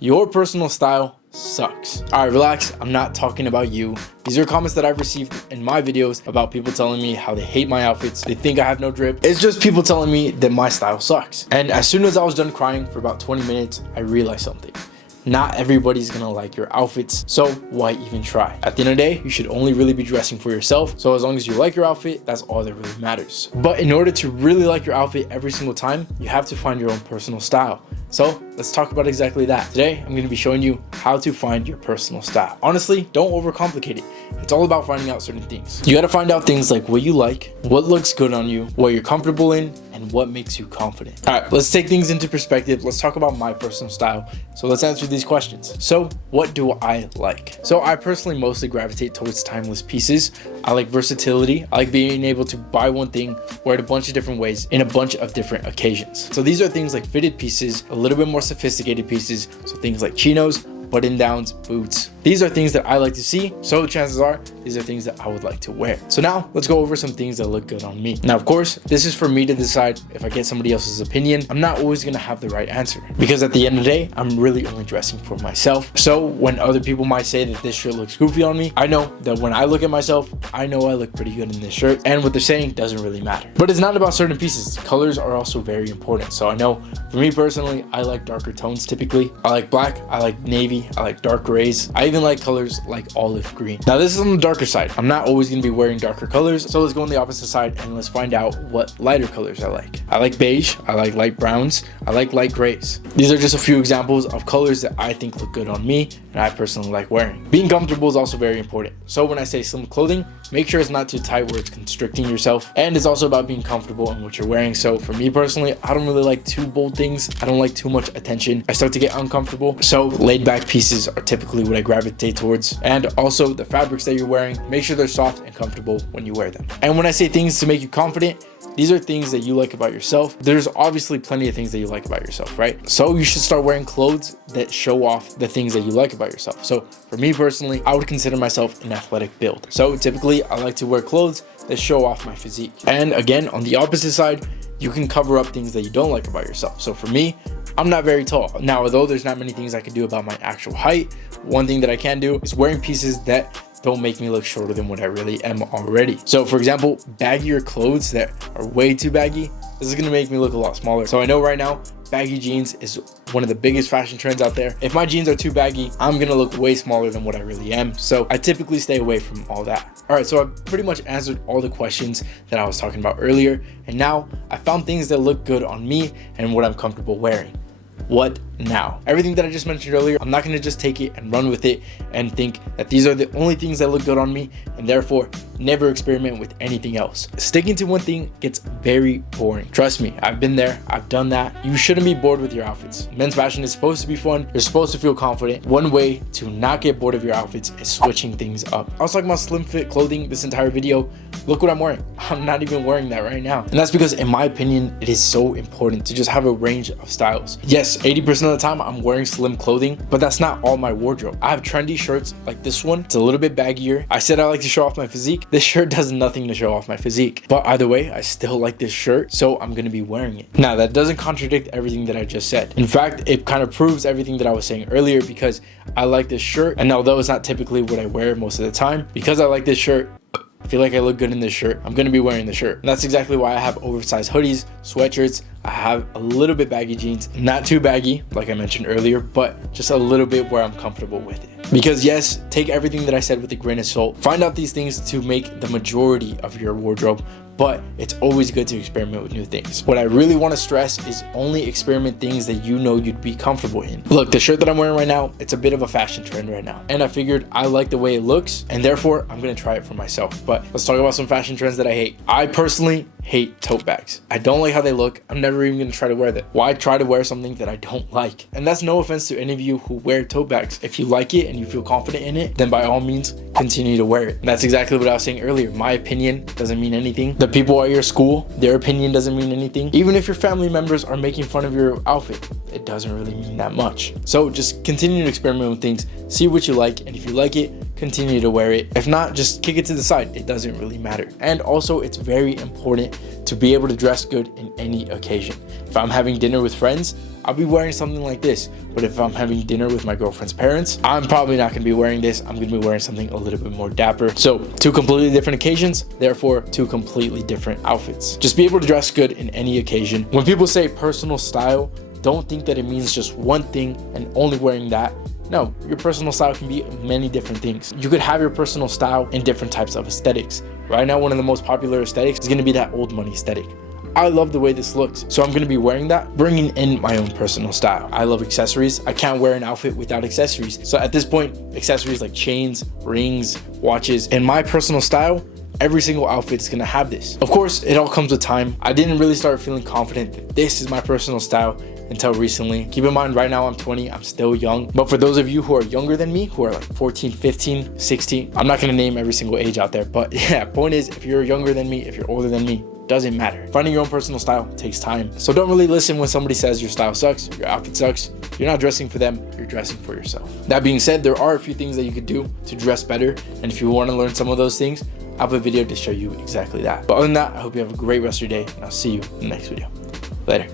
Your personal style sucks. All right, relax. I'm not talking about you. These are comments that I've received in my videos about people telling me how they hate my outfits. They think I have no drip. It's just people telling me that my style sucks. And as soon as I was done crying for about 20 minutes, I realized something. Not everybody's gonna like your outfits, so why even try? At the end of the day, you should only really be dressing for yourself. So as long as you like your outfit, that's all that really matters. But in order to really like your outfit every single time, you have to find your own personal style. So let's talk about exactly that. Today, I'm gonna be showing you how to find your personal style. Honestly, don't overcomplicate it. It's all about finding out certain things. You gotta find out things like what you like, what looks good on you, what you're comfortable in, and what makes you confident. All right, let's take things into perspective. Let's talk about my personal style. So let's answer these questions. So what do I like? So I personally mostly gravitate towards timeless pieces. I like versatility. I like being able to buy one thing, wear it a bunch of different ways in a bunch of different occasions. So these are things like fitted pieces, a little bit more sophisticated pieces. So things like chinos, button downs, boots. These are things that I like to see, so chances are these are things that I would like to wear. So now let's go over some things that look good on me. Now, of course, this is for me to decide. If I get somebody else's opinion, I'm not always gonna have the right answer, because at the end of the day, I'm really only dressing for myself. So when other people might say that this shirt looks goofy on me, I know that when I look at myself, I know I look pretty good in this shirt, and what they're saying doesn't really matter. But it's not about certain pieces. Colors are also very important. So I know for me personally, I like darker tones typically. I like black, I like navy, I like dark grays. I even like colors like olive green. Now this is on the darker side. I'm not always gonna be wearing darker colors, so let's go on the opposite side and let's find out what lighter colors I like. I like beige, I like light browns, I like light grays. These are just a few examples of colors that I think look good on me and I personally like wearing. Being comfortable is also very important. So when I say slim clothing, make sure it's not too tight where it's constricting yourself, and it's also about being comfortable in what you're wearing. So for me personally, I don't really like too bold things. I don't like too much attention. I start to get uncomfortable. So laid back pieces are typically what I gravitate towards. And also the fabrics that you're wearing, make sure they're soft and comfortable when you wear them. And when I say things to make you confident, these are things that you like about yourself. There's obviously plenty of things that you like about yourself, right? So you should start wearing clothes that show off the things that you like about yourself. So for me personally, I would consider myself an athletic build. So typically I like to wear clothes that show off my physique. And again, on the opposite side, you can cover up things that you don't like about yourself. So for me, I'm not very tall. Now, although there's not many things I can do about my actual height, one thing that I can do is wearing pieces that don't make me look shorter than what I really am already. So for example, baggier clothes that are way too baggy, this is gonna make me look a lot smaller. So I know right now, baggy jeans is one of the biggest fashion trends out there. If my jeans are too baggy, I'm gonna look way smaller than what I really am. So I typically stay away from all that. All right, so I've pretty much answered all the questions that I was talking about earlier. And now I found things that look good on me and what I'm comfortable wearing. What now? Everything that I just mentioned earlier, I'm not gonna just take it and run with it and think that these are the only things that look good on me and therefore never experiment with anything else. Sticking to one thing gets very boring. Trust me, I've been there, I've done that. You shouldn't be bored with your outfits. Men's fashion is supposed to be fun. You're supposed to feel confident. One way to not get bored of your outfits is switching things up. I was talking about slim fit clothing this entire video. Look what I'm wearing. I'm not even wearing that right now. And that's because in my opinion, it is so important to just have a range of styles. Yes, 80% of the time I'm wearing slim clothing, but that's not all my wardrobe. I have trendy shirts like this one. It's a little bit baggier. I said I like to show off my physique. This shirt does nothing to show off my physique, but either way, I still like this shirt, so I'm gonna be wearing it. Now, that doesn't contradict everything that I just said. In fact, it kind of proves everything that I was saying earlier, because I like this shirt, and although it's not typically what I wear most of the time, because I like this shirt, I feel like I look good in this shirt, I'm gonna be wearing the shirt. And that's exactly why I have oversized hoodies, sweatshirts. I have a little bit baggy jeans, not too baggy like I mentioned earlier, but just a little bit where I'm comfortable with it. Because yes, take everything that I said with a grain of salt. Find out these things to make the majority of your wardrobe, but it's always good to experiment with new things. What I really want to stress is only experiment things that you know you'd be comfortable in. Look, the shirt that I'm wearing right now, it's a bit of a fashion trend right now. And I figured I like the way it looks, and therefore I'm gonna try it for myself. But let's talk about some fashion trends that I hate. I personally hate tote bags. I don't like how they look. I'm never even gonna try to wear them. Why try to wear something that I don't like? And that's no offense to any of you who wear tote bags. If you like it and you feel confident in it, then by all means, continue to wear it. And that's exactly what I was saying earlier. My opinion doesn't mean anything. The people at your school, their opinion doesn't mean anything. Even if your family members are making fun of your outfit, it doesn't really mean that much. So just continue to experiment with things, see what you like, and if you like it, continue to wear it. If not, just kick it to the side. It doesn't really matter. And also, it's very important to be able to dress good in any occasion. If I'm having dinner with friends, I'll be wearing something like this. But if I'm having dinner with my girlfriend's parents, I'm probably not gonna be wearing this. I'm gonna be wearing something a little bit more dapper. So 2 completely different occasions, therefore 2 completely different outfits. Just be able to dress good in any occasion. When people say personal style, don't think that it means just one thing and only wearing that. No, your personal style can be many different things. You could have your personal style in different types of aesthetics. Right now, one of the most popular aesthetics is gonna be that old money aesthetic. I love the way this looks, so I'm gonna be wearing that, bringing in my own personal style. I love accessories. I can't wear an outfit without accessories. So at this point, accessories like chains, rings, watches, and my personal style, every single outfit is gonna have this. Of course, it all comes with time. I didn't really start feeling confident that this is my personal style until recently. Keep in mind, right now I'm 20, I'm still young. But for those of you who are younger than me, who are like 14, 15, 16, I'm not gonna name every single age out there, but yeah, point is, if you're younger than me, if you're older than me, doesn't matter. Finding your own personal style takes time. So don't really listen when somebody says your style sucks, your outfit sucks. You're not dressing for them, you're dressing for yourself. That being said, there are a few things that you could do to dress better. And if you wanna learn some of those things, I have a video to show you exactly that. But other than that, I hope you have a great rest of your day, and I'll see you in the next video. Later.